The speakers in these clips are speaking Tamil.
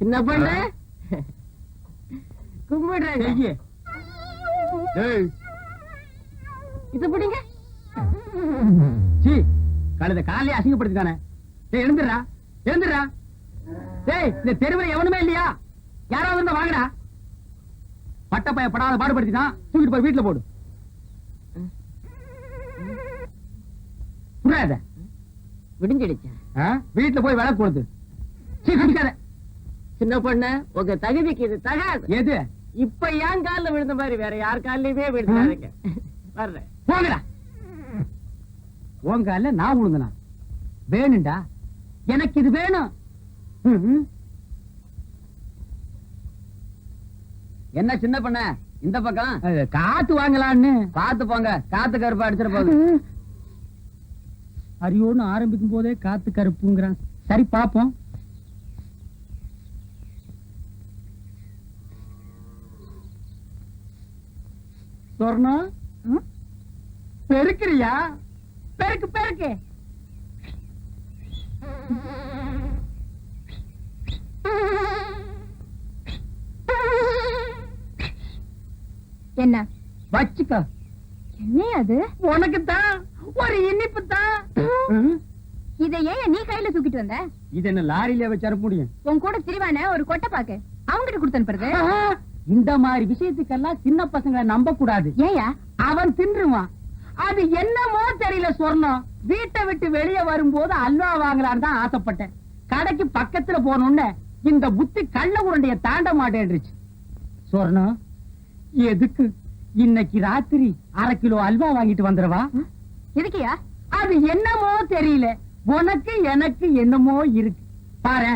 சின்ன பொண்ணு கும்பிடுறேன். இது பிடிங்க. கழுத காலையே அசிங்கப்படுத்திட்டானே. எழுந்துடுறா எழுந்துடுறா. இந்த தெருவில் எவனுமே இல்லையா? யாராவது இருந்தா வாங்கடா. பட்டப்பைய படாத பாடுபடுத்திதான் தூக்கிட்டு போய் வீட்டுல போடு. விடிஞ்சிடுச்சு. வீட்டுல போய் விளக்கு கொடுத்து சின்ன பொண்ணு உங்க தகுதிக்கு இது தகாது. எது? இப்ப ஏன் காலில் விழுந்த மாதிரி வேற யார் காலிலுமே விழுந்தாருங்க. வர்றேன் போங்கடா. உன் காலில் நான் விழுந்தனா? வேணும்டா, எனக்கு இது வேணும். என்ன சின்ன பண்ண இந்த பக்கம் காத்து வாங்கலான்னு? காத்து போங்க, காத்து கருப்பா அடிச்சிட போகுது. அரியோன்னு ஆரம்பிக்கும் போதே காத்து கருப்புங்கிறான். சரி பாப்போம். சொர்ணம் பெருக்கிறியா? பெருக்கு பெருக்கு. என்ன வச்சுக்க. என்ன அது? உனக்குத்தான் ஒரு இனிப்பு தான். இதை ஏன் நீ கையில தூக்கிட்டு வந்த? இது என்ன லாரியில வச்சு அனுப்ப முடியும்? உன் கூட திரிவான ஒரு கொட்டை பாக்கு அவங்கிட்ட கொடுத்து அனுப்புறது. இந்த மாதிரி விஷயத்துக்கெல்லாம் சின்ன பசங்களை நம்ப கூடாது. ஏயா? அவன் தின்றுவான். அது என்னமோ தெரியல சொர்ணம். வீட்டை விட்டு வெளியே வரும்போது அல்வா வாங்கலான்னு தான் ஆசைப்பட்டேன். கடைக்கு பக்கத்துல போனோன்னு இந்த புத்தி கள்ள உருண்டைய தாண்ட மாட்டேன்றுச்சு. சொர்ணம் எதுக்கு இன்னைக்கு ராத்திரி 1/2 கிலோ அல்வா வாங்கிட்டு வந்துடவா? எதுக்கியா? அது என்னமோ தெரியல. உனக்கு எனக்கு என்னமோ இருக்கு பாரு.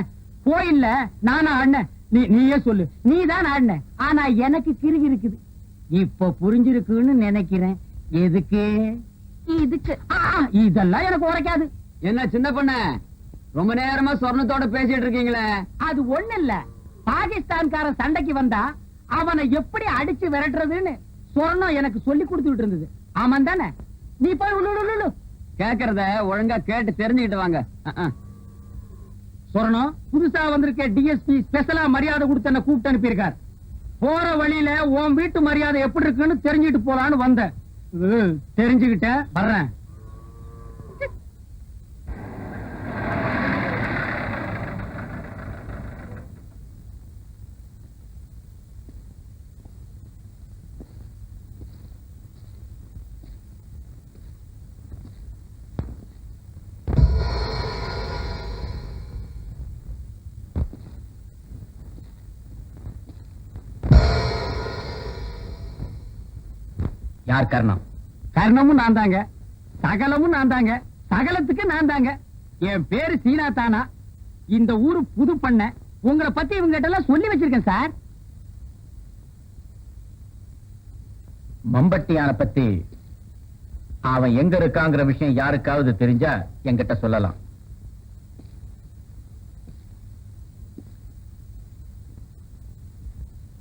கோயில்ல நானா ஆடின, நீயே சொல்லு. நீதான் ஆடின, ஆனா எனக்கு கிறுகி இருக்குது. இப்ப புரிஞ்சிருக்குன்னு நினைக்கிறேன். எதுக்கு? இதுக்கு. இதெல்லாம் எனக்கு உரைக்காது. என்ன சின்ன பொண்ண ரொம்ப நேரமா சொர்ணத்தோட பேசிட்டு இருக்கீங்களே? அது ஒண்ணு இல்ல. பாகிஸ்தான்காரன் சண்டைக்கு வந்தா அவனை எப்படி அடிச்சு விரட்டுறதுன்னு சொர்ணம் எனக்கு சொல்லி கொடுத்துட்டு இருந்தது. ஆமாம் தானே? நீ போய் உள்ளு. கேக்குறத ஒழுங்கா கேட்டு தெரிஞ்சுக்கிட்டு வாங்க. சொர்ணம் புதுசா வந்திருக்க டிஎஸ்பி ஸ்பெஷலா மரியாதை கொடுத்து என்ன கூப்பிட்டு அனுப்பியிருக்கார். போற வழியில உன் வீட்டு மரியாதை எப்படி இருக்குன்னு தெரிஞ்சுட்டு போலான்னு வந்த. தெரிஞ்சுக்கிட்ட வர்றேன். யார் கர்ணம்? கர்ணமும் நான் தாங்க, சகலமும் நான் தாங்க, சகலத்துக்கு நான் தாங்க. என் பேரு சீனா தானா. இந்த ஊரு புது பண்ண. உங்களை பத்தி இவங்க கிட்ட எல்லாம் சொல்லி வச்சிருக்கேன் சார். மம்பட்டியான பத்தி அவன் எங்க இருக்காங்கிற விஷயம் யாருக்காவது தெரிஞ்சா என்கிட்ட சொல்லலாம்.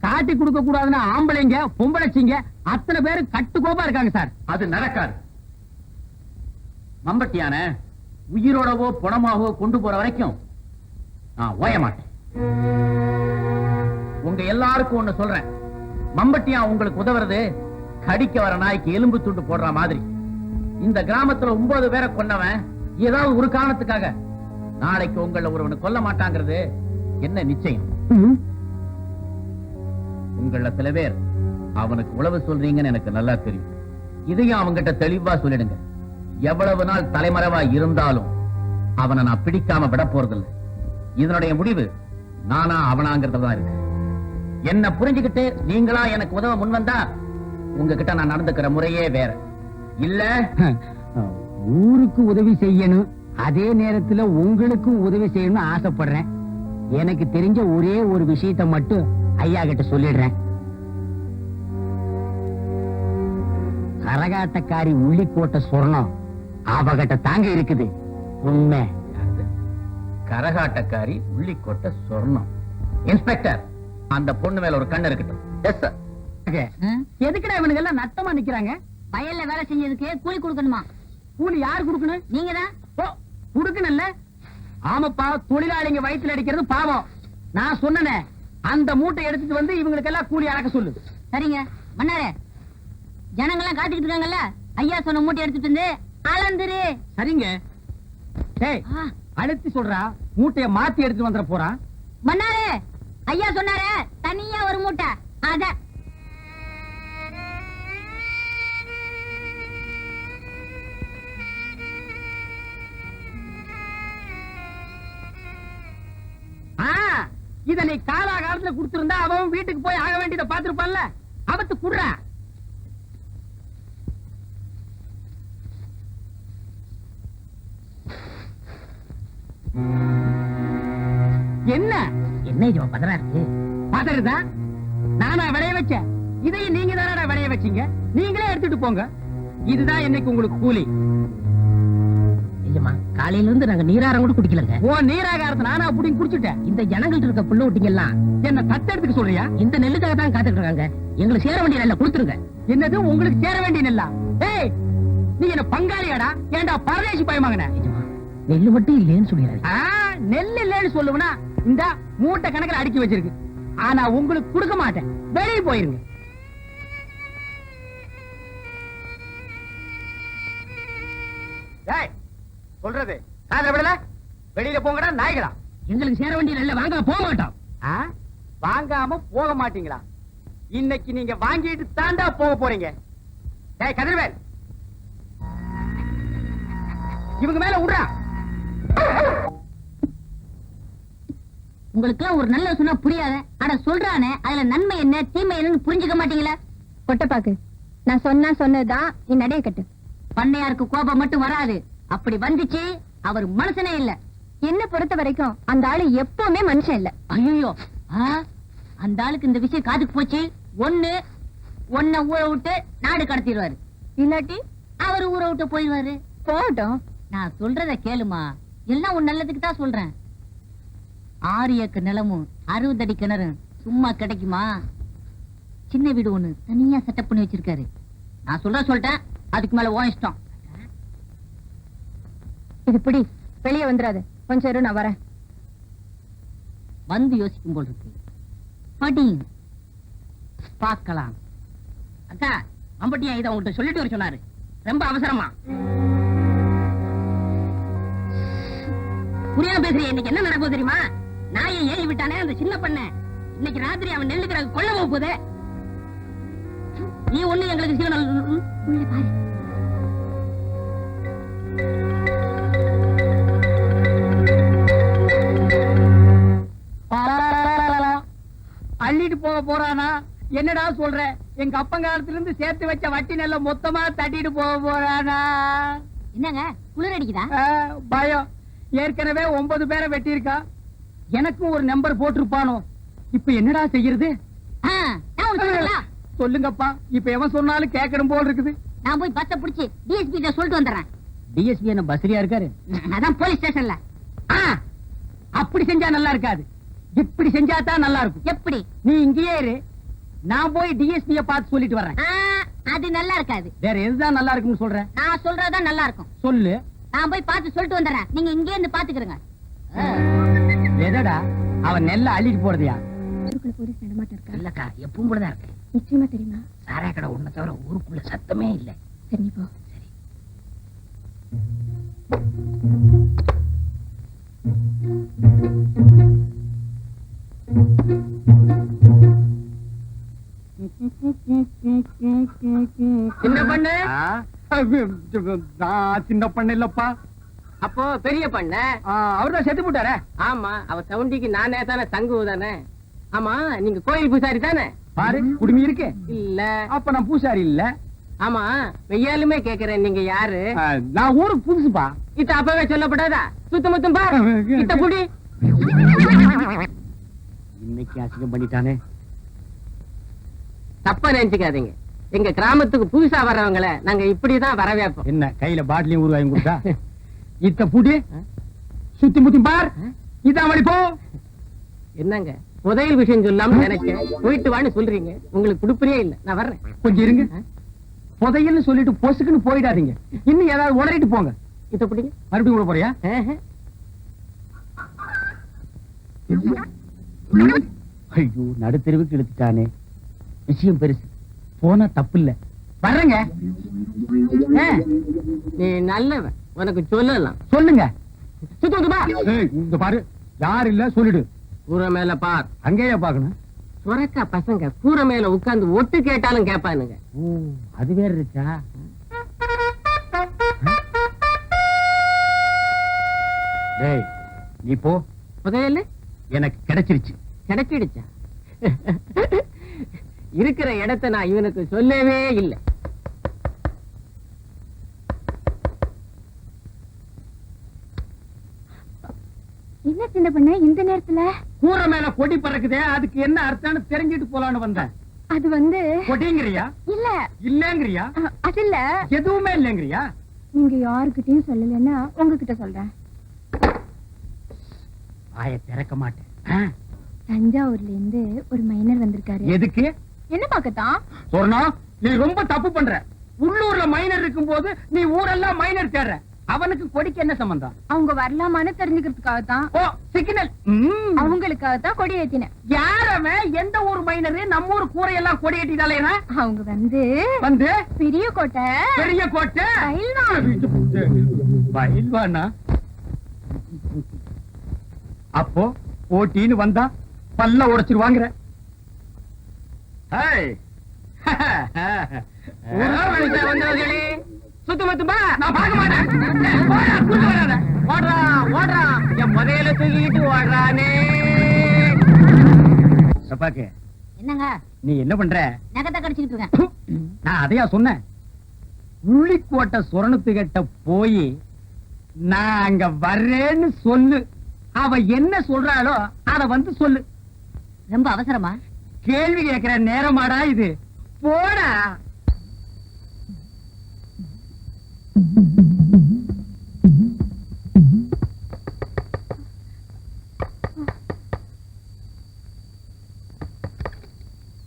காட்டி கொடுக்க கூடாதுன்னா ஆம்பளைங்க பொம்பளைச்சிங்க அத்தனை பேரு கட்டுக்கோப்பா இருக்காங்க சார். அது நடக்காது. மம்பட்டியான உயிரோடவோ பணமாவோ கொண்டு போற வரைக்கும் நான் ஓய மாட்டேன். உங்க எல்லாருக்கும் ஒண்ணு சொல்றேன். மம்பட்டியா உங்களுக்கு உதவுறது கடிக்க வர நாய்க்கு எலும்பு துண்டு போடுற மாதிரி. இந்த கிராமத்துல 9 பேரை கொன்னவன் ஏதாவது ஒரு காரணத்துக்காக நாளைக்கு உங்களை ஒருவனை கொல்ல மாட்டாங்கிறது என்ன நிச்சயம்? உங்கள சில பேர் அவனுக்கு உளவு சொல்றீங்கன்னு எனக்கு நல்லா தெரியும். இதையும் அவங்கிட்ட தெளிவா சொல்லிடுங்க. எவ்வளவு நாள் தலைமறைவா இருந்தாலும் அவனை நான் பிடிக்காம விட போறதில்லை. இதனுடைய முடிவு நானா அவனாங்கிறதுதான் இருக்கு. என்ன புரிஞ்சுக்கிட்டு நீங்களா எனக்கு உதவ முன்வந்தா உங்ககிட்ட நான் நடந்துக்கிற முறையே வேற. இல்ல ஊருக்கு உதவி செய்யணும், அதே நேரத்துல உங்களுக்கும் உதவி செய்யணும்னு ஆசைப்படுறேன். எனக்கு தெரிஞ்ச ஒரே ஒரு விஷயத்தை மட்டும் ஐயா கிட்ட சொல்லிடுறேன். கரகாட்டக்காரி உள்ளிக்கோட்டை சொர்ணம் அவகிட்ட தாங்க இருக்குது. உண்மை. கரகாட்டக்காரி உள்ளிக்கோட்டை சொர்ணம். இன்ஸ்பெக்டர், அந்த பொண்ணு மேல ஒரு கண்ணு இருக்கட்டும். Yes sir. எதுக்குடா இவனுங்க எல்லாம் நட்டமா நிக்கிறாங்க? வயல்ல வேலை செஞ்சதுக்கு கூலி கொடுக்கணுமா? கூலி யாரு கொடுக்கணும்? நீங்க தான். கொடுக்கணும்ல. ஆமாப்பா, தொழிலாளிங்க வயிற்றுல அடிக்கிறது பாவம். நான் சொன்னனே அந்த மூட்டை எடுத்துட்டு வந்து இவங்களுக்கு எல்லாம் கூலி அளக்க சொல்லு. சரிங்க மன்னாரே, ஜனங்கெல்லாம் காத்துக்கிட்டு இருக்காங்கல்ல, ஐயா சொன்ன மூட்டை எடுத்துட்டு வந்து அளந்துரு. சரிங்க. டேய், அழுத்தி சொல்றா, மூட்டைய மாத்தி எடுத்துட்டு வந்துட போறான். மன்னாரே, ஐயா சொன்னாரே தனியா ஒரு மூட்டை, அத இத நீ காலாகாலத்துல குடுத்திருந்தா அவன் வீட்டுக்கு போய் ஆக வேண்டியதை பாத்துருப்பான்ல. அவத்து குடுறா. என்ன என்ன பதறா இருக்கு? பதறுதா? நானா விளைய வச்சேன்? இதையும் நீங்க தானடா விளைய வச்சீங்க. நீங்களே எடுத்துட்டு போங்க. இதுதான் இன்னைக்கு உங்களுக்கு கூலி. காலையில இருந்து நாங்க நீராரம் கூட குடிக்கலங்க. ஓ நீராகாரத்தை நானா அப்படியும் குடிச்சுட்டேன். இந்த ஜனங்கள்ட்ட இருக்க புள்ள விட்டீங்க எல்லாம் என்ன தத்தெடுத்துக்க சொல்றியா? இந்த நெல்லுக்காக தான் காத்துட்டு இருக்காங்க. எங்களுக்கு சேர வேண்டிய நெல்லை கொடுத்துருங்க. என்னது உங்களுக்கு சேர வேண்டிய நெல்லா? ஏய், நீ என்ன பங்காளியாடா? ஏண்டா பரதேசி பயமாங்கன? நெல்லு மட்டும் இல்லைன்னு சொல்லிடுறாரு. நெல் இல்லைன்னு சொல்லுவனா இந்த மூட்டை கணக்கில் அடுக்கி வச்சிருக்கு. ஆனா உங்களுக்கு கொடுக்க மாட்டேன். வெளியே போயிருங்க. சொல்றது காதல விடல. வெளியில போங்கடா நாய்களா. எங்களுக்கு சேர வேண்டிய நெல்லை வாங்க போக மாட்டோம். வாங்காம போக மாட்டீங்களா? இன்னைக்கு நீங்க வாங்கிட்டு தாண்டா போக போறீங்க. டேய் கதிர்வேல், இவங்க மேல விடுறா. உங்களுக்கு ஒரு நல்ல சொன்னா புரியாத. ஆனா சொல்றானே, அதுல நன்மை என்ன தீமை என்னன்னு புரிஞ்சுக்க மாட்டீங்களா? கொட்ட பாக்கு, நான் சொன்னதுதான் நீ நடைய கட்டு. பண்ணையாருக்கு கோபம் மட்டும் வராது. அப்படி வந்துச்சு அவர் மனுஷனே இல்ல. என்ன பொறுத்த வரைக்கும் அந்த ஆளு எப்பவுமே மனுஷன் இல்ல. ஐயோ, அந்த ஆளுக்கு இந்த விஷயம் காதுக்கு போச்சு. ஒண்ணு ஊரை விட்டு நாடு கடத்திடுவாரு, இல்லாட்டி அவர் ஊரை விட்டு போயிடுவாரு. போகட்டும், நான் சொல்றத கேளுமா. எல்லாம் உன் நல்லதுக்கு தான் சொல்றேன். 6 ஏக்கர் நிலமும் 60 அடி கிணறும் சும்மா கிடைக்குமா? சின்ன வீடு ஒண்ணு தனியா செட்டப் பண்ணி வச்சிருக்காரு. நான் சொல்லிட்டேன், அதுக்கு மேல ஓ இஷ்டம். இது பிடி, வெளியே வந்துடாது. கொஞ்சம் இரு, நான் வரேன். வந்து யோசிக்கும் போல் இருக்கு. படி பார்க்கலாம். அக்கா, அம்பட்டியா இதை உங்கள்கிட்ட சொல்லிட்டு வர சொன்னாரு. ரொம்ப அவசரமா. புரியாம பேசுறீங்க. இன்னைக்கு என்ன நடக்கும் தெரியுமா? நாயை ஏறி விட்டானே அந்த சின்ன பண்ண, இன்னைக்கு ராத்திரி அவன் நெல்லுக்கு கொள்ள போகுது. நீ ஒண்ணு எங்களுக்கு சீவனல் உள்ள பாரு. அள்ளிட்டு போக போறானா? என்னடா சொல்ற? எங்க அப்பங்காலத்துல இருந்து சேர்த்து வச்ச வட்டி நெல்ல மொத்தமா தட்டிட்டு போக போறானா? என்னங்க குளிர் அடிக்குதா? பயம். ஏற்கனவே 9 பேரை வெட்டி இருக்கா. எனக்கும் ஒரு நம்பர் போட்டிருப்பானோ. இப்ப என்னடா செய்யறது? சொல்லுங்கப்பா. இப்ப எவன் சொன்னாலும் கேட்கணும் போல் இருக்குது. நான் போய் பஸ்ஸ புடிச்சு டிஎஸ்பி கிட்ட சொல்லிட்டு வந்துடுறேன். டிஎஸ்பி என்ன பஸ்ரியா இருக்காரு? அதான் போலீஸ் ஸ்டேஷன்ல. அப்படி செஞ்சா நல்லா இருக்காது. இப்படி செஞ்சா தான் நல்லா இருக்கும். எப்படி? நீ இங்கேயே இரு, நான் போய் டிஎஸ்பிய பார்த்து சொல்லிட்டு வர்றேன். அது நல்லா இருக்காது. வேற எதுதான் நல்லா இருக்குன்னு சொல்றேன்? நான் சொல்றதுதான் நல்லா இருக்கும். சொல்லு. நான் போய் பார்த்து சொல்லிட்டு வந்துடுறேன். நீங்க இங்கே இருந்து பாத்துக்கிறங்க. எதடா அவன் நெல்ல அள்ளிட்டு போறதையா? போலீஸ் நடமாட்டம் இருக்கா? இல்லக்கா, எப்பவும் போலதான் இருக்கு. நிச்சயமா தெரியுமா? சாரா கடை ஒண்ணு தவிர ஊருக்குள்ள சத்தமே இல்ல. சரி போ. சரி. சின்ன பண்ணு? சின்ன பண்ண இல்லப்பா. அப்போ பெரிய பண்ண அவர்தான் செத்து போட்டாரே. ஆமா, அவ சவுண்டிக்கு நானே தானே தங்குவதானே. ஆமா, நீங்க கோயில் பூசாரி தானே? பாரு, குடுமி இருக்கு. இல்ல, அப்ப நான் பூசாரி இல்ல. ஆமா, வெய்யாலுமே கேக்குறேன், நீங்க யாரு? நான் ஊருக்கு புதுசுப்பா. இத அப்பவே சொல்லப்படாதா? சுத்தமுத்தம் பாரு. இத்த புடி. இன்னைக்கு அசிங்கம் பண்ணிட்டானே. தப்பா நினைச்சுக்காதீங்க. எங்க கிராமத்துக்கு புதுசா வர்றவங்கள நாங்க இப்படிதான் வரவேப்போம். என்ன கையில பாட்டிலையும் ஊர் வாங்கி கொடுத்தா? இத்த புடி, சுத்தி முத்தி பார். இதான் வழி போ. என்னங்க புதையல் விஷயம் சொல்லாம நினைச்சேன், போயிட்டு வான்னு சொல்றீங்க. உங்களுக்கு குடுப்பறியே இல்ல. நான் வர்றேன். கொஞ்சம் இருங்க. புதையல்னு சொல்லிட்டு பொசுக்குன்னு போயிடாதீங்க. இன்னும் ஏதாவது உளறிட்டு போங்க. இத புடிங்க. மறுபடியும் கூட போறியா? ஐயோ, நடுத்தெருவுக்கு இழுத்துட்டானே. விஷயம் பெருசு, போனா தப்பு இல்ல. வர்றேங்க. நீ நல்லவன், உனக்கு சொல்லலாம். சொல்லுங்க. இந்த பாரு, யார் இல்ல சொல்லிடு. கூரை மேல பார். அங்கேயே பாக்கணும். சுரக்கா பசங்க கூரை மேல உட்கார்ந்து ஒட்டு கேட்டாலும் கேட்பானுங்க. ஓ, அது வேற இருக்கா? டேய், நீ போ. புதையல் எனக்கு கிடைச்சிருச்சு. கிடைச்சிடுச்சா? இருக்கிற இடத்தை நான் இவனுக்கு சொல்லவே இல்லை. என்ன சின்ன பண்ண இந்த நேரத்துல? கூரை மேல கொடி பறக்குதே, அதுக்கு என்ன அர்த்தம்னு தெரிஞ்சிட்டு போலான்னு வந்தேன். அது வந்து கொடிங்கிறியா இல்ல இல்லங்கிறியா? அது இல்ல, எதுவுமே இல்லங்கிறியா? நீங்க யாருக்கிட்டையும் சொல்லலன்னா உங்ககிட்ட சொல்றேன். வாயை திறக்க மாட்டேன். தஞ்சாவூர்ல இருந்து ஒரு மைனர் வந்திருக்காரு. எதுக்கு? என்ன பாக்கத்தான்? சொன்னா நீ ரொம்ப தப்பு பண்ற. உள்ளூர்ல மைனர் இருக்கும் போது நீ ஊரெல்லாம் மைனர் தேடுற. அவனுக்கு கொடிக்கு என்ன சம்பந்தம்? அவங்க வரலாமான்னு தெரிஞ்சுக்கிறதுக்காக தான். ஓ, சிக்னல். அவங்களுக்காக தான் கொடி ஏத்தினேன். யாரவன்? எந்த ஊர் மைனரு? நம்ம ஊர் கூரையெல்லாம் கொடி ஏற்றிட்டாலே அவங்க வந்து வந்து பெரிய கோட்டை பெரிய கோட்டை பயில்வான். பயில்வானா? அப்போ போட்டின்னு வந்தா பல்ல உடைச்சிருவாங்கிற. வந்தவர்களே, சுத்தமத்துமா நான் பார்க்க மாட்டேன். ஓடுறா ஓடுறா, என் முதல்ல தூக்கிட்டு ஓடுறானே. சப்பாக்கு, என்னங்க நீ என்ன பண்ற? நகத்தை கடிச்சுக்கிட்டு இருக்கேன். நான் அதையா சொன்னேன். உள்ளிக்கோட்டை சுரணத்துக்கிட்ட போய் நான் அங்க வர்றேன்னு சொல்லு. அவ என்ன சொல்றாளோ அத வந்து சொல்லு. ரொம்ப அவசரமா? கேள்வி கேட்கிற நேரமாடா இது? போடா.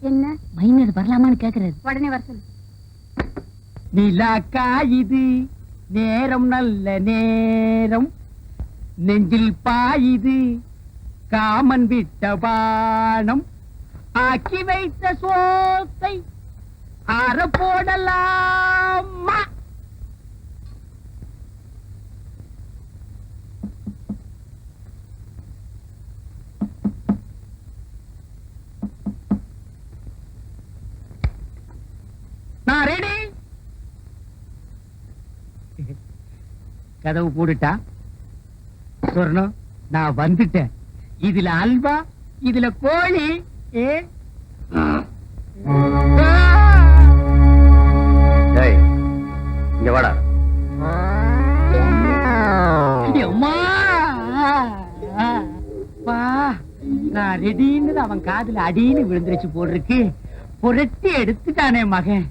என்ன மைனர் வரலாமான்னு கேக்குறது? உடனே வர சொல்லு. நிலாக்கா இது நேரம் நல்ல நேரம், நெஞ்சில் பாயுது காமன் விட்ட பானம், ஆக்கி வைத்த சோத்தை ஆற போடலாமா? நான் ரெடி. கதவு போட்டுட்டா சொர்ணம், நான் வந்துட்டேன். இதுல அல்வா, இதுல கோழி. இங்க வாடா. நான் ரெடின்னு அவன் காதுல அடின்னு விழுந்துருச்சு போட்டிருக்கு. புரட்டி எடுத்துட்டானே மகன்,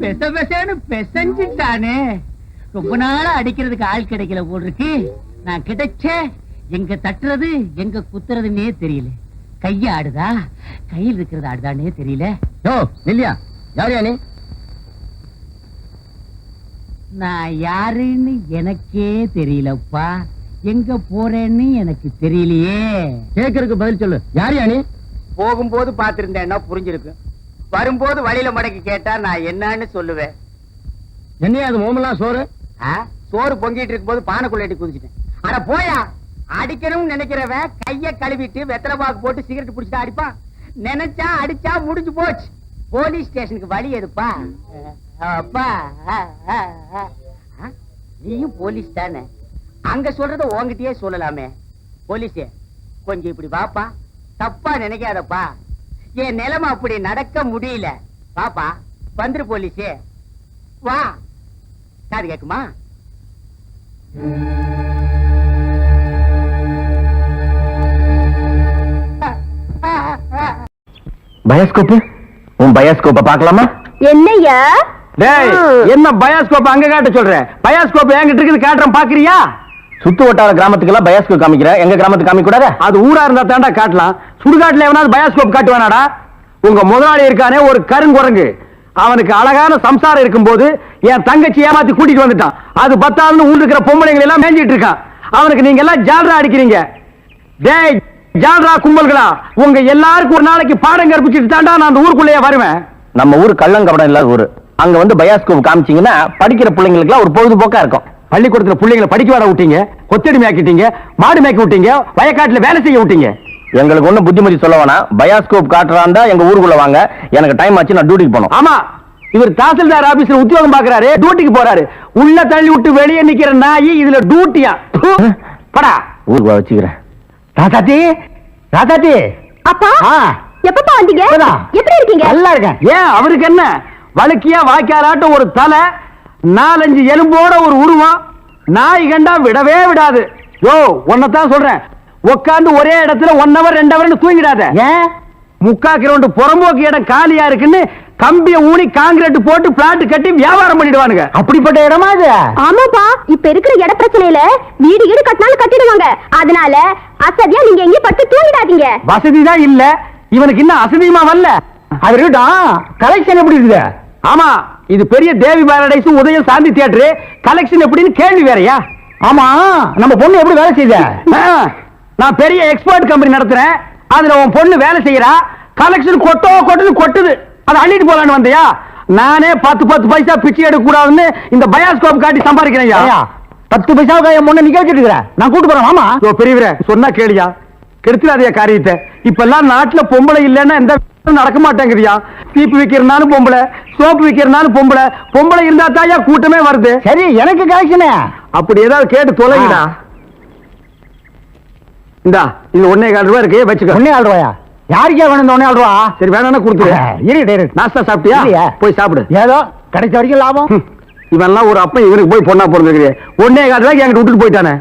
பெச பெசன்னு பெசஞ்சிட்டானே. ரொம்ப நாளா அடிக்கிறதுக்கு ஆள் கிடைக்கல போட்டிருக்கு. நான் கிடைச்சே, எங்க தட்டுறது எங்க குத்துறதுன்னே தெரியல. கைய ஆடுதா, கையில் இருக்கிறது ஆடுதானே தெரியல. இல்லையா? யாரையா நீ? நான் யாருன்னு எனக்கே தெரியலப்பா. எங்க போறேன்னு எனக்கு தெரியலையே. கேக்குறதுக்கு பதில் சொல்லு. யாரையா நீ? போகும்போது பாத்திருந்தேன்னா புரிஞ்சிருக்கு. வரும்போது வழியில மடக்கி கேட்டா நான் என்னன்னு சொல்லுவேன். என்னையா அது மோமெல்லாம் சோறு? சோறு பொங்கிட்டு இருக்கும் போது பானைக்குள்ள குதிச்சிட்டேன். அட போயா, அடிக்கணும்னு நினைக்கிறவன் கைய கழுவிட்டு வெத்தலை பாக்கு போட்டு சிகரெட் பிடிச்சிட்டு அடிப்பான். நினைச்சா அடிச்சா முடிஞ்சு போச்சு. போலீஸ் ஸ்டேஷனுக்கு வழி எதுப்பா? அப்பா, நீயும் போலீஸ் தானே? அங்க சொல்றத உன்கிட்டயே சொல்லலாமே. போலீஸே, கொஞ்சம் இப்படி வாப்பா. தப்பா நினைக்காதப்பா, என் நிலைமை அப்படி நடக்க முடியல. வாப்பா, வந்துரு போலீஸே, வா. காது கேக்குமா? பயாஸ்கோப், உன் பயாஸ்கோப்ப பாக்கலாமா? என்னையா? டேய், என்ன பயாஸ்கோப் அங்க காட்ட சொல்ற? பயாஸ்கோப் என்கிட்ட இருக்குது, காட்டுறேன், பாக்குறியா? சுத்து வட்டார கிராமத்துக்கெல்லாம் பயாஸ்கோப் காமிக்கிற, எங்க கிராமத்துக்கு காமிக்க கூடாதா? அது ஊரா இருந்தா தாண்டா காட்டலாம். சுடுகாட்டுல எவனாவது பயாஸ்கோப் காட்டுவானாடா? உங்க முதலாளி இருக்கானே ஒரு கருங்குரங்கு, அவனுக்கு அழகான சம்சாரம் இருக்கும் போது என் தங்கச்சி ஏமாத்தி கூட்டிட்டு வந்துட்டான். அது பத்தாதுன்னு ஊர் இருக்கிற பொம்பளைங்களை எல்லாம் மேஞ்சிட்டு இருக்கான். அவனுக்கு நீங்க எல்லாம் ஜால்ரா அடிக்கிறீங்க. டேய், ஜால்ரா கும்பல்களா, உங்க எல்லாருக்கும் ஒரு நாளைக்கு பாடம் கற்பிச்சுட்டு தாண்டா நான் அந்த ஊருக்குள்ளேயே வருவேன். நம்ம ஊர் கள்ளங்கபடம் இல்லாத ஊரு. அங்க வந்து பயாஸ்கோப் காமிச்சீங்கன்னா படிக்கிற பிள்ளைங்களுக்கு ஒரு பொழுதுபோக்கா இருக்கும். பள்ளிக்கூடத்துல பிள்ளைங்களை படிக்க வர விட்டீங்க, கொத்தடி மேய்க்கிட்டீங்க, மாடு மேய்க்க விட்டீங்க, வயக்காட்டுல வேலை செய்ய விட்டீங்க. எங்களுக்கு ஒண்ணும் புத்திமதி சொல்ல வேணாம். பயாஸ்கோப் காட்டுறாண்டா எங்க ஊருக்குள்ள வாங்க. எனக்கு டைம் ஆச்சு, நான் டியூட்டிக்கு போகணும். ஆமா, இவர் தாசில்தார் ஆபீஸ்ல உத்தியோகம் பாக்குறாரு, டியூட்டிக்கு போறாரு. உள்ள தள்ளி விட்டு வெளியே நிக்கிற நாயி இதுல டியூட்டியா? படா ஊருக்கு வச்சுக்கிறேன். ராதாத்தி, ராதாத்தி. அப்பா ஆ, எப்பப்பா வந்தீங்க? இப்பதான். எப்படி இருக்கீங்க? நல்லா இருக்கேன். ஏன் அவருக்கு என்ன? வழுக்கியா வாய்க்காலாட்டம் ஒரு தலை, 4-5 எலும்போட ஒரு உருவம், நாய் கண்டா விடவே விடாது. யோ, உன்னதான் சொல்றேன், உட்கார்ந்து ஒரே இடத்துல 1 hour 2 hour தூங்கிடாத. ஏன்? 3/4 கிலோமீட்டர் புறம்போக்கு இடம் காலியா இருக்குன்னு கம்பிய ஊனி காங்கிரீட் போட்டு பிளாட் கட்டி வியாபாரம் பண்ணிடுவானுங்க. அப்படிப்பட்ட இடமா இது? ஆமாப்பா, இப்ப இருக்கிற இட பிரச்சனையில வீடு வீடு கட்டினாலும் கட்டிடுவாங்க. அதனால அசதியா நீங்க எங்கேயும் படுத்து தூங்கிடாதீங்க. வசதி தான் இல்ல, இவனுக்கு இன்னும் அசதியுமா வரல. அது இருக்கட்டும், கலெக்ஷன் எப்படி இருக்குது? ஆமா, இது பெரிய தேவி பாரடைஸ், உதயம் சாந்தி தியேட்டர், கலெக்ஷன் எப்படின்னு கேள்வி வேறயா? ஆமா, நம்ம பொண்ணு எப்படி வேலை செய்த? நான் பெரிய எக்ஸ்போர்ட் கம்பெனி நடத்துறேன், அதுல உன் பொண்ணு வேலை செய்யறா. கலெக்ஷன் கொட்டுது, அதை அள்ளிட்டு போலான்னு வந்தியா? நானே 10 பைசா பிச்சை எடுக்க கூடாதுன்னு இந்த பயாஸ்கோப் காட்டி சம்பாதிக்கிறேன். 10 பைசாவுக்கு என் பொண்ணு நிக்க வச்சிட்டு இருக்கிறேன், நான் கூட்டு போறேன். ஆமா பெரியவரே, சொன்னா கேளியா, கெடுத்துடாதே காரியத்தை. இப்ப எல்லாம் நாட்டுல பொம்பளை இல்லைன்னா எந்த நடக்க மாட்டேங்குதியா. சீப்பு விக்கிறனாலும் பொம்பளை, சோப்பு விக்கிறனாலும் பொம்பளை, பொம்பளை இருந்தா தாயா கூட்டமே வருது. சரி, எனக்கு கலெக்ஷனே அப்படி ஏதாவது கேட்டு தொலைங்கடா. இந்தா, இது 1.25 ரூபாய் இருக்கு, வச்சுக்க. 1.25 ரூபாயா? யாருக்கே வேணும் இந்த 1.25 ரூபா? சரி, வேணா கொடுத்துரு. நாஸ்தா சாப்பிட்டியா? போய் சாப்பிடு. ஏதோ கிடைச்ச வரைக்கும் லாபம். இவன்லாம் ஒரு அப்ப இவனுக்கு போய் பொண்ணா பிறந்திருக்கு. 1.25 ரூபாய்க்கு என்கிட்ட விட்டுட்டு போயிட்டானே.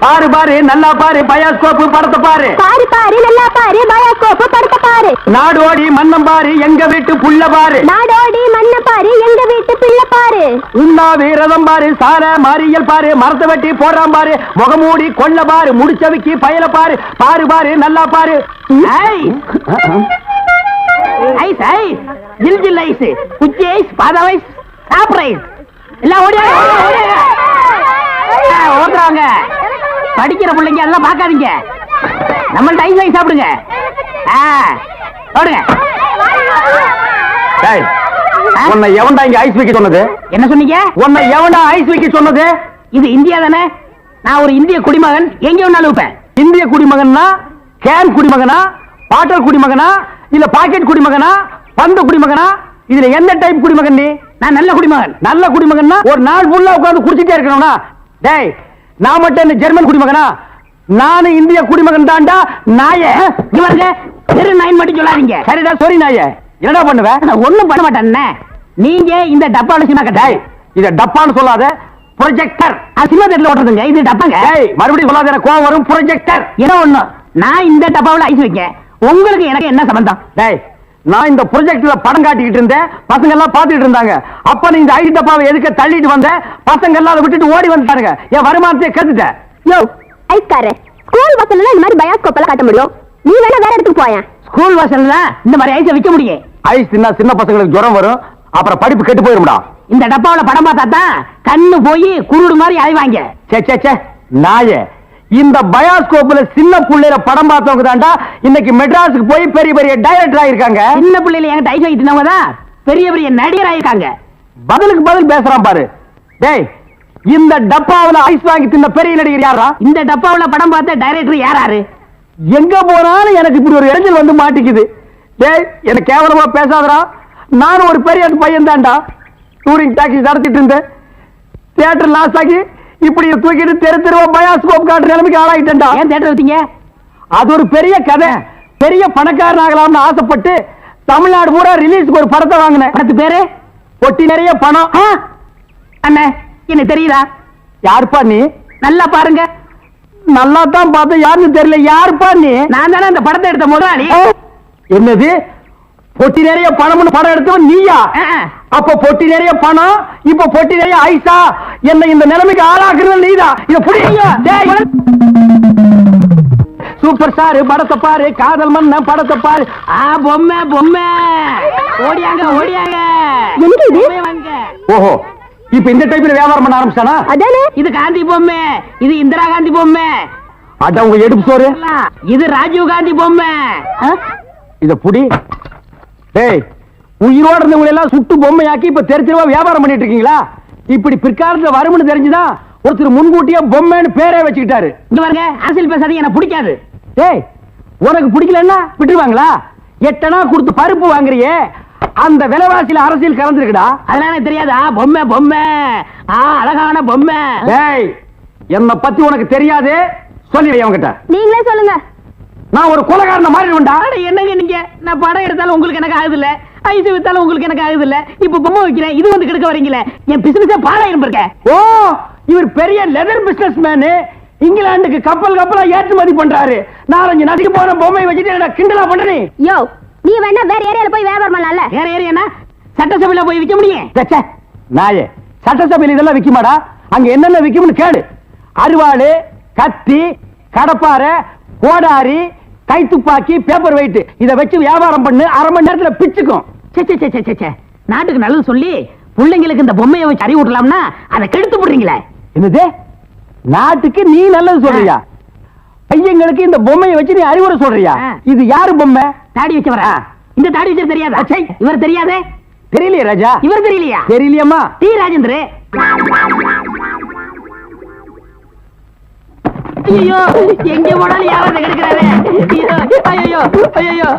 பாரு பாரு, நல்லா பாரு, பயாஸ்கோப் படத்தை பாரு. பாரு பாரு, நல்லா பாரு, பயாஸ்கோப் படத்தை பாரு. நாடோடி மன்னம் பாரு, எங்க வீட்டு புள்ள பாரு. நாடோடி மண்ண பாரு, எங்க வீட்டு பிள்ளை பாரு. உண்ணாவி ரதம் பாரு, சார மாரியல் பாரு, மரத்தை வெட்டி போடுறான் பாரு, முகமூடி கொள்ள பாரு, முடிச்சவிக்கு பயல பாரு. பாரு பாரு, நல்லா பாரு. ஐஸ் ஐஸ், ஜில் ஜில் ஐஸ், குச்சி ஐஸ், பாதாம் ஐஸ், சாப்ரைஸ் எல்லாம் ஓடுறாங்க. படிக்கிற பிள்ளைங்க எல்லாம் பார்க்காதீங்க, நம்மள்ட்ட ஐஸ் வாங்கி சாப்பிடுங்க. ஓடுங்க. உன்னை எவன்டா இங்க ஐஸ் வைக்க சொன்னது? என்ன சொன்னீங்க? உன்னை எவன்டா ஐஸ் வைக்க சொன்னது? இது இந்தியா தானே, நான் ஒரு இந்திய குடிமகன், எங்க வேணாலும் வைப்பேன். இந்திய குடிமகன்னா கேன் குடிமகனா, பாட்டல் குடிமகனா, இல்ல பாக்கெட் குடிமகனா, பந்து குடிமகனா? இதுல எந்த டைப் குடிமகன் நீ? நான் நல்ல குடிமகன். நல்ல குடிமகன்னா ஒரு நாள் ஃபுல்லா உட்கார்ந்து குடிச்சிட்டே இருக்கணும்னா? டேய், நான் மட்டும் என்ன ஜெர்மன் குடிமகனா? நானும் இந்திய குடிமகன் தான்டா. நாயே, இவங்க தெரு நாயின் மட்டும் சொல்லாதீங்க. சரிடா, சாரி நாயே. என்னடா பண்ணுவேன்? நான் ஒண்ணும் பண்ண மாட்டேன். நீங்க இந்த டப்பால சினிமா கட்டாய். இத டப்பான்னு சொல்லாத, ப்ரொஜெக்டர். சினிமா தேட்டர்ல ஓட்டுறதுங்க, இது டப்பாங்க. மறுபடியும் சொல்லாத, எனக்கு கோவம் வரும். ப்ரொஜெக்டர் என்ன ஒண்ணு? நான் இந்த டப்பாவில் ஐஸ் வைக்க, உங்களுக்கு எனக்கு என்ன சம்பந்தம்? டேய், நான் இந்த ப்ரொஜெக்ட்ல படம் காட்டிக்கிட்டு இருந்தேன், பசங்க எல்லாம் பாத்துட்டு இருந்தாங்க. அப்ப நீ இந்த ஐஸ் டப்பாவை எதுக்கு தள்ளிட்டு வந்த? பசங்க எல்லாம் அதை விட்டுட்டு ஓடி வந்துட்டாருங்க. என் வருமானத்தை கத்துட்ட. யோ ஐஸ்காரே, ஸ்கூல் வாசல்ல இந்த மாதிரி பயாஸ்கோப் எல்லாம் காட்ட முடியும், நீ வேணா வேற இடத்துக்கு போயா. ஸ்கூல் வாசல்ல இந்த மாதிரி ஐஸை விற்க முடியும். ஐஸ் தின்னா சின்ன பசங்களுக்கு ஜுரம் வரும், அப்புறம் படிப்பு கெட்டு போயிரும்டா. இந்த டப்பாவில படம் பார்த்தா தான் கண்ணு போய் குருடு மாதிரி அலைவாங்க. சே சே சே நாயே, இந்த பயாஸ்கோப்ல சின்ன புள்ளையில படம் பார்த்தவங்க தான்டா இன்னைக்கு மெட்ராஸுக்கு போய் பெரிய பெரிய டைரக்டர் ஆயிருக்காங்க. சின்ன பிள்ளைல என்கிட்ட ஐஸ் வாங்கிட்டு இருந்தவங்க தான் பெரிய பெரிய நடிகர் ஆயிருக்காங்க. பதிலுக்கு பதில் பேசுறான் பாரு. டேய், இந்த டப்பாவுல ஐஸ் வாங்கி தின்ன பெரிய நடிகர் யாரா? இந்த டப்பாவுல படம் பார்த்த டைரக்டர் யாராரு? எங்க போனாலும் எனக்கு இப்படி ஒரு இடைஞ்சல் வந்து மாட்டிக்குது. டேய், எனக்கு கேவலமா பேசாதடா. நானும் ஒரு பெரிய பையன் தான்டா, டூரிங் டாக்ஸி நடத்திட்டு இருந்தேன். தியேட்டர் லாஸ் ஆகி இப்படி தூக்கிட்டு தெரு தெருவா பயாஸ்கோப் காட்டுற நிலைமைக்கு ஆளாயிட்டேன்டா. ஏன் தியேட்டர் வச்சீங்க? அது ஒரு பெரிய கதை. பெரிய பணக்காரன் ஆகலாம்னு ஆசைப்பட்டு தமிழ்நாடு பூரா ரிலீஸ்க்கு ஒரு படத்தை வாங்கினேன். படத்து பேரு பொட்டி நிறைய பணம். அண்ணே, என்ன தெரியுதா? யாருப்பா நீ? நல்லா பாருங்க. நல்லா தான் பார்த்தா யாருன்னு தெரியல. யாருப்பா நீ? நான் தானே அந்த படத்தை எடுத்த முதலாளி. என்னது, பொட்டி நிறைய பணம்னு படம் எடுத்தவன் நீயா? அப்ப பொட்டி நிறைய பணம், இப்ப பொட்டி நிறைய ஐசா. என்ன இந்த நிலைமைக்கு ஆளாக்குறது நீதான். இத புடிங்க. சூப்பர் ஸ்டார் படத்தை பாரு, காதல் மன்னன் படத்தை பாரு. பொம்மை பொம்மை ஓடியாங்க ஓடியாங்க. ஓஹோ, இப்ப இந்த டைப்ல வியாபாரம் பண்ண ஆரம்பிச்சானா? அதானே, இது காந்தி பொம்மை, இது இந்திரா காந்தி பொம்மை. அட உங்க எடுப்பு சோறு. இது ராஜீவ் காந்தி பொம்மை. இத புடி. டேய், உயிரோட இருந்தவங்க எல்லாம் சுட்டு பொம்மையாக்கி இப்ப தெருவா வியாபாரம் பண்ணிட்டு இருக்கீங்களா? இப்படி பிற்காலத்துல வரும்னு தெரிஞ்சுதான் ஒருத்தர் முன்கூட்டியே பொம்மைன்னு பேரே வச்சுக்கிட்டாரு. இங்க பாருங்க, அரசியல் பேசாதீங்க, எனக்கு பிடிக்காது. டேய், உனக்கு பிடிக்கலன்னா விட்டுருவாங்களா? 8 அணா கொடுத்து பருப்பு வாங்குறியே, அந்த விலைவாசியில அரசியல் கலந்துருக்குடா. அதெல்லாம் எனக்கு தெரியாதா? பொம்மை பொம்மை, அழகான பொம்மை. டேய், என்ன பத்தி உனக்கு தெரியாது, சொல்லி அவங்கிட்ட. நீங்களே சொல்லுங்க. நான் ஒரு கொலைகாரன மாறிடுவேன்டா. என்னங்க நீங்க? நான் படம் எடுத்தாலும் உங்களுக்கு எனக்கு ஆகுது இல்ல, ஐஸ் வித்தாலும் உங்களுக்கு எனக்கு ஆகுது இல்ல, இப்ப பொம்மை வைக்கிறேன், இது வந்து கெடுக்க வரீங்களே, என் பிசினஸே பாழாயிரம் இருக்க. ஓ, இவர் பெரிய லெதர் பிசினஸ் மேனு, இங்கிலாந்துக்கு கப்பலா ஏற்றுமதி பண்றாரு. 4-5 நதிக்கு போன பொம்மை வச்சுட்டு கிண்டலா பண்றீ? யோ, நீ வேணா வேற ஏரியால போய் வியாபாரம் பண்ணலாம்ல. வேற ஏரியானா சட்டசபையில போய் விற்க முடியும்? நாயே, சட்டசபையில் இதெல்லாம் விக்குமாடா? அங்க என்னென்ன விக்கும்னு கேடு. அருவாளு, கத்தி, கடப்பாரை, கோடாரி, கைத்துப்பாக்கி, பேப்பர் வெயிட், இத வச்சு வியாபாரம் பண்ணு, அரை மணி நேரத்துல பிச்சுக்கும். நாட்டுக்கு நல்லது சொல்லி பிள்ளைங்களுக்கு இந்த பொம்மையை வச்சு அறிவு விடலாம்னா அதை கெடுத்து போடுறீங்களே. என்னது? நாட்டுக்கு நீ நல்லது சொல்றியா? பையங்களுக்கு இந்த பொம்மையை வச்சு நீ அறிவுரை சொல்றியா? இது யாரு பொம்மை? தாடி வச்சவரா? இந்த தாடி வச்சது தெரியாதா? இவர் தெரியாதே? தெரியலையே ராஜா. இவர் தெரியலையா? தெரியலையம்மா. டி ராஜேந்திர. ஐயோ, எங்க போனாலும் யாராவது கிடைக்கிறாரு. ஐயோ ஐயோ.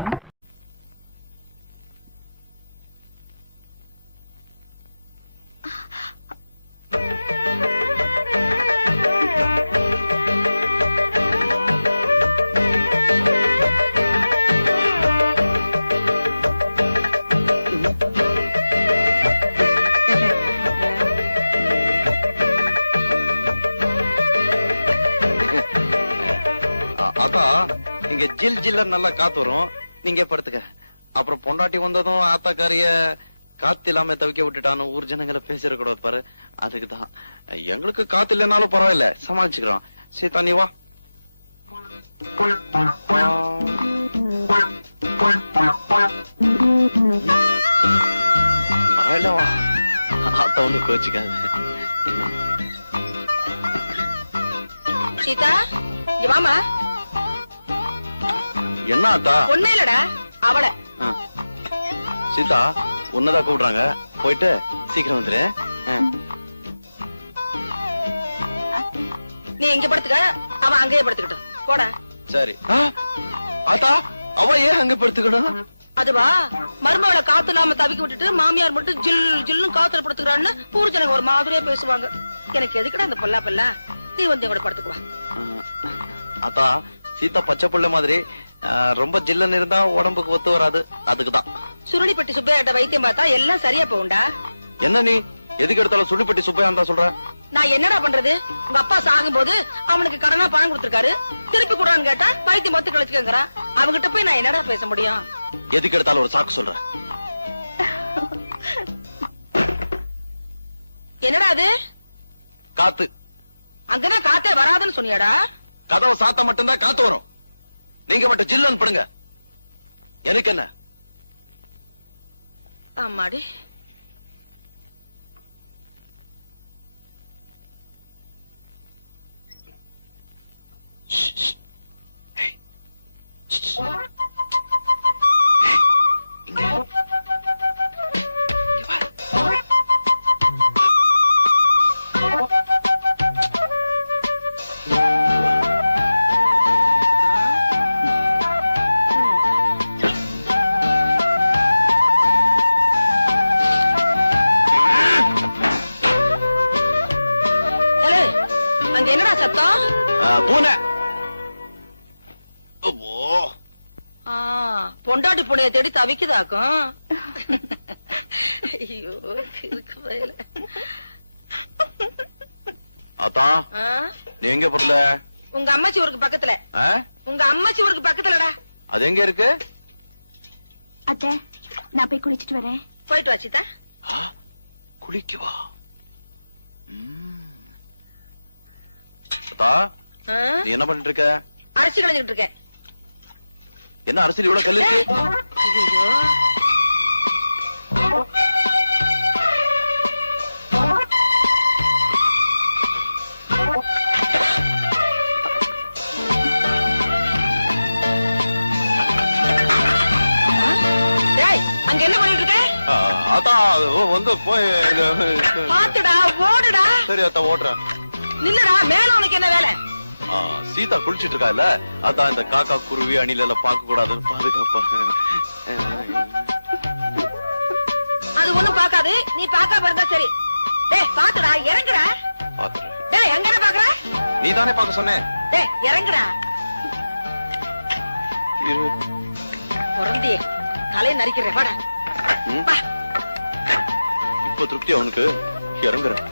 இங்க ஜில் ஜில்லர் நல்லா காத்து வரும், நீங்க படுத்துக்க. அப்புறம் பொண்டாட்டி வந்ததும் ஆத்தாக்காரிய காத்து இல்லாம தவிக்க விட்டுட்டான்னு ஊர் ஜனங்களை பேசிடக்கூடாது பாரு, அதுக்குதான். எங்களுக்கு காத்து இல்லைனாலும் பரவாயில்ல, சமாளிச்சுக்கிறோம். சீதா நீ வா. பரவாயில்ல வா, ஆத்தா வந்து கோச்சிக்காது. சீதா இங்க வாமா. என்ன ஆத்தா? ஒண்ணே இல்லடா, அவள. சீதா உன்னதான் கூப்பிடுறாங்க, போயிட்டு சீக்கிரம் வந்துரு. நீ இங்க படுத்துக்க, அவன் அங்கேயே படுத்துக்கிட்டோம். போடா. சரி. ஆத்தா, அவ ஏன் அங்க படுத்துக்கணும்? அதுவா, மருமகளை காத்து இல்லாம தவிக்க விட்டுட்டு மாமியார் மட்டும் ஜில் ஜில்னு காத்துல படுத்துக்கிறான்னு ஊர் ஜனங்க ஒரு மாதிரியா பேசுவாங்க. எனக்கு எதுக்குடா அந்த பொல்லா பெல்லா? நீ வந்து கூட படுத்துக்குவா. ஆத்தா, சீதா பச்சை புள்ள மாதிரி ரொம்ப ஜில்லன்னு இருந்தா உடம்புக்கு ஒத்து வராது, அதுக்குதான். சுருளிப்பட்டி சுப்பையாட்ட வைத்தியம் பார்த்தா எல்லாம் சரியா போகுண்டா. என்ன நீ எதுக்கு எடுத்தாலும் சுருளிப்பட்டி சுப்பையா தான் சொல்ற? நான் என்னடா பண்றது? உங்க அப்பா சாகும் போது அவனுக்கு கடனா பணம் கொடுத்திருக்காரு, திருப்பி கூடான்னு கேட்டா வைத்தியம் மொத்த கழிச்சுக்கங்கறா. அவங்கிட்ட போய் நான் என்னடா பேச முடியும்? எதுக்கு எடுத்தாலும் ஒரு சாக்கு சொல்ற. என்னடா அது? காத்து. அங்கதான் காத்தே வராதுன்னு சொன்னியாடா? கதவை சாத்த மட்டும்தான் காத்து வரும், நீங்க மட்டும் ஜில்லன்னு படுங்க. எனக்கு என்ன? ஆமாடி. அங்க என்னடா சத்தம்? பூனை. பொண்டாட்டி பூனையை தேடி தவிக்குதாக்கும். ஐயோ, இருக்கு வயல. ஆத்தா, நீ எங்க பொருள? உங்க அம்மாச்சி ஊருக்கு பக்கத்துல. உங்க அம்மாச்சி ஊருக்கு பக்கத்துலடா. அது எங்க இருக்கு? அத்தை, நான் போய் குளிச்சிட்டு வரேன். போயிட்டு வா சீதா. குளிக்கவா? அத்தா, நீ என்ன பண்ணிட்டு இருக்க? அரிசி களைஞ்சிட்டு இருக்கேன். என்ன அரசியல் இவ்வளவு கல்லு இருக்கு? ஐயோ, இந்த போய் பாத்துடா ஓடுடா. சரி அத்தா ஓடுறேன். நில்லுடா, மேல உனக்கு என்ன வேலை? சீதா குளிச்சிட்டு இருக்கா இல்ல, அதான் இந்த காக்கா குருவி அணில எல்லாம் பார்க்க கூடாதுன்னு பாதுகாப்பா. அது ஒண்ணும் பாக்காது, நீ பாக்காம இருந்தா சரி. டேய் பாத்துடா, இறங்குடா. பாத்துறேன். டேய் எங்கடா பாக்குற? நீ தானே பார்க்க சொன்னே. டேய் இறங்குடா. இரு. பொறந்தி தலையை நரிக்கிறேன், வாடா. வா. இப்போ திருப்தி அவனுக்கு, இறங்குறேன்.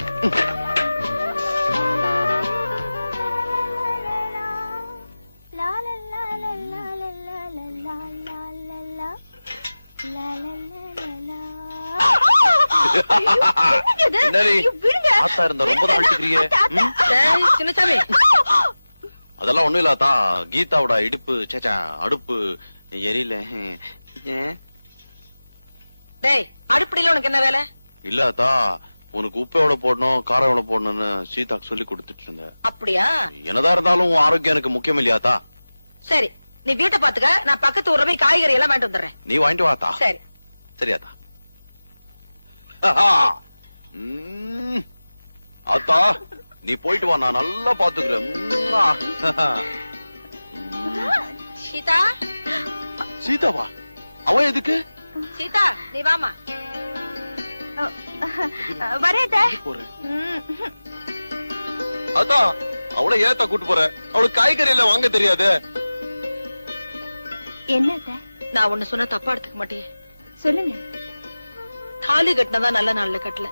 ஆத்தா இருந்தா ரொம்ப தான் அழுத்துக்கிறியே. டேய் சின்னசாமி, அதெல்லாம் ஒண்ணும் இல்லாதா, கீதாவோட இடுப்பு சேச்சா அடுப்பு எரியல. டேய் அடுப்படியில உனக்கு என்ன வேலை? இல்லாதா, உனக்கு உப்பு எவ்வளவு போடணும் காரம் எவ்வளவு போடணும்னு சீதாக்கு சொல்லி கொடுத்துட்டு இருந்தேன். அப்படியா? என்னதான் இருந்தாலும் உன் ஆரோக்கியம் எனக்கு முக்கியம் இல்லையாத்தா? சரி, நீ வீட்டை பாத்துக்க, நான் பக்கத்து ஊர்ல போய் காய்கறி எல்லாம் வாங்கிட்டு வந்துடுறேன். நீ வாங்கிட்டு வாத்தா. சரி சரியாத்தா. அத்தா நீ போயிட்டு வா, நான் நல்லா பாத்துக்கிறேன். சீதா. சீதாவா? அவ எதுக்கு? சீதா நீ வாமா. வரேத. அத்தா அவளை ஏத்தா கூட்டு போற? அவளுக்கு காய்கறி எல்லாம் வாங்க தெரியாது. என்னத? நான் ஒண்ணு சொன்ன தப்பா எடுத்துக்க மாட்டேன். சொல்லுங்க. தாலி கட்டினதா நல்ல நாள்ல கட்டல,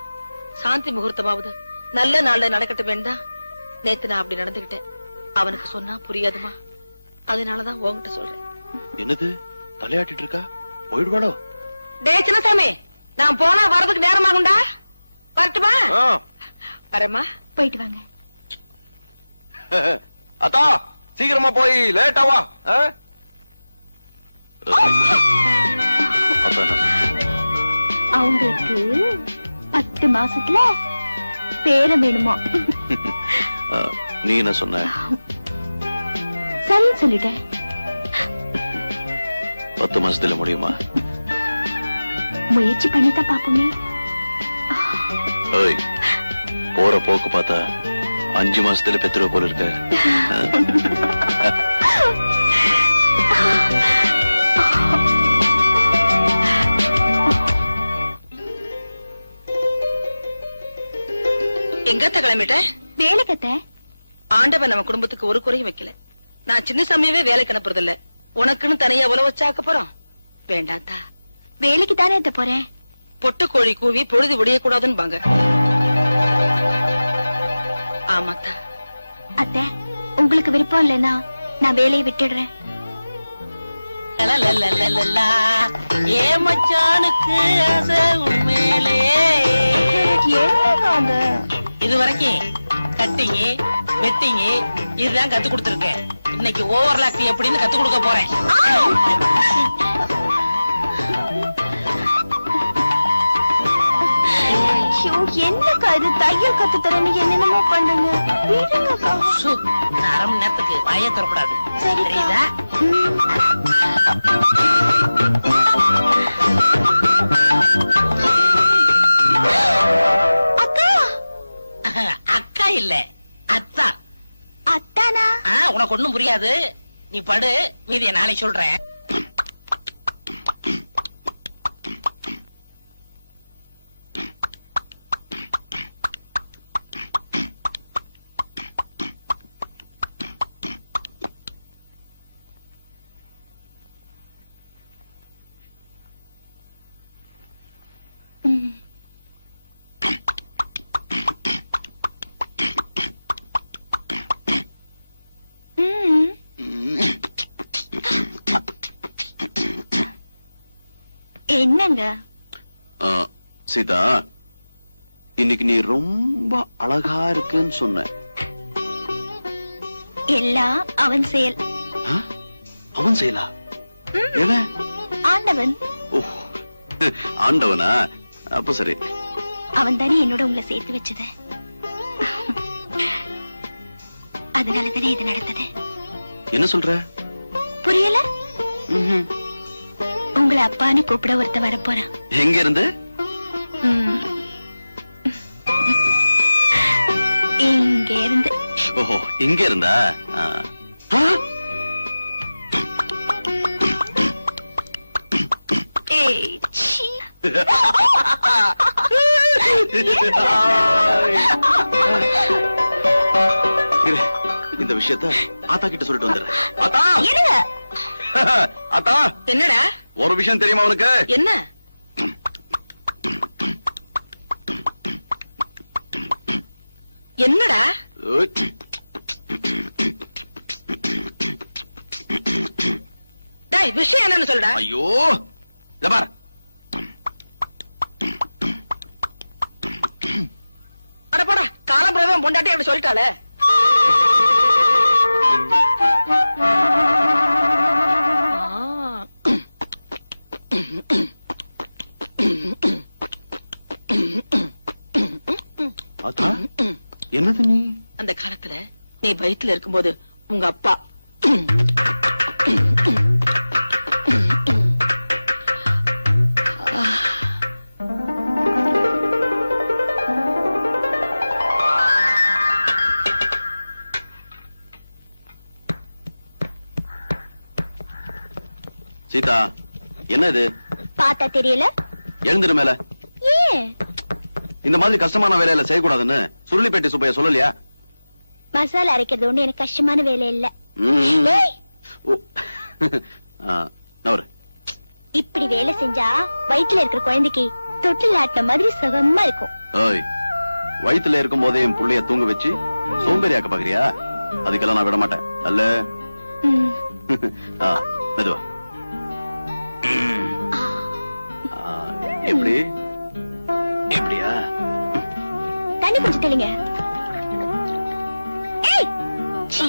சாந்தி முகூர்த்தமாவது நல்ல நாள்ல நடக்கட்ட வேண்டாம். நேத்து நான் அப்படி நடந்துகிட்டேன். அவனுக்கு சொன்னா புரியாதுமா, அதனாலதான் உன்கிட்ட சொல்றேன். என்னது தலையாட்டிட்டு இருக்கா? போயிடுவாளோ? டே சின்னசாமி, நான் போனா வரதுக்கு நேரமாகும்டா. வரட்டுமா? வரமா. போயிட்டு வாங்க. அத்தா சீக்கிரமா போய் லேட்டாவா. அவங்களுக்கு 10 மாசத்துல பேரம் வேணுமா? நீ என்ன சொன்ன? சரின்னு சொல்லிட்டேன். 10 மாசத்துல முடியுமா? முயற்சி பண்ணித்தான் பாப்போமே. ஏய், போற போக்கு பார்த்தா 5 மாசத்துல பெத்துற போல இருக்க. எங்கத்த கிளம்பிட்ட? வேலைக்கத்த. ஆண்டவன் நம்ம குடும்பத்துக்கு ஒரு குறையும் வைக்கல. நான் சின்னசாமியவே வேலைக்கு அனுப்புறது இல்ல, உனக்குன்னு தனியா உழவு வச்சாக்க போறோம். வேண்டாத்தா. வேலைக்கு தானே எத்த போறேன். பொட்டு கோழி கூவி பொழுது விடிய கூடாதுன்னு பாங்க. ஆமாத்தா. அத்தை, உங்களுக்கு விருப்பம் இல்லைன்னா நான் வேலையை விட்டுடுறேன். ஏ மச்சானுக்கு ஆசை உண்மையிலே. என்னங்க இது வரைக்கும் கட்டிங்க வெட்டிங்க இதுதான் கத்து கொடுத்துருக்கேன். இன்னைக்கு ஓவர்லாக் எப்படின்னு கத்து கொடுக்க போறேன். என்னக்கா இது தையல் கத்து தரேன்னு என்னென்னமோ பண்ணுங்க. நான் 1/2 மணி நேரத்துக்கு வாயே தரக்கூடாது. சரிதா? அக்கா. அக்கா இல்ல அத்தா. அத்தானா? உனக்கு ஒண்ணும் புரியாது, நீ படு, மீதிய நாளை சொல்றேன். என்னங்க சீதா, இன்னைக்கு நீ ரொம்ப அழகா இருக்குன்னு சொன்ன. எல்லாம் அவன் செயல். அவன் செய்யலா? ஆண்டவன். ஆண்டவனா? அப்ப சரி. அவன் தானே என்னோட உங்களை சேர்த்து வச்சது. அதனால தானே இது நடந்தது. என்ன சொல்ற? புரியல? உங்களை அப்பான்னு கூப்பிட ஒருத்த வரப்போறான். எங்க இருந்து? இங்க இருந்து. ஓஹோ, இங்க இருந்தா? ஏய், சீ. இரு, இந்த விஷயத்த ஆத்தா கிட்ட சொல்லிட்டு வந்துடுறேன். ஆத்தா! என்னங்க? ஆத்தா! என்னடா? ஒரு விஷயம் தெரியுமா உனக்கு? என்ன? என்னடா? டேய், விஷயம் என்னன்னு சொல்லுடா. ஐயோ, இத பாரு. அட போடா, காலம்புறவன் பொண்டாட்டி அப்படி சொல்லிட்டாளே. ஆத்தா, என்னது நீ? அந்த காலத்துல நீ வயித்துல இருக்கும்போது உங்க அப்பா சீதா, என்ன இது? பார்த்தா தெரியல. எழுந்துரு மேல. ஏன்? இந்த மாதிரி கஷ்டமான வேலையில செய்யக்கூடாதுன்னு சுருளிப்பேட்டை சுப்பைய சொல்லலையா? மசாலா அரைக்கிறது ஒண்ணு எனக்கு கஷ்டமான வேலை இல்ல. ஏய், நவரு. இப்படி வேலை செஞ்சா வயித்துல இருக்கிற குழந்தைக்கு தொட்டில் ஆட்டின மாதிரி சுகமா இருக்கும். ஓய், வயித்துல இருக்கும் போதே என் புள்ளைய தூங்க வச்சு சோம்பேறி ஆக்க பாக்குறியா? அதுக்கெல்லாம் நான் விட மாட்டேன். அல்ல மெதுவா. எப்படி? எப்படியா? தண்ணி கொஞ்சம் தெளிங்க. ஏய், சீ.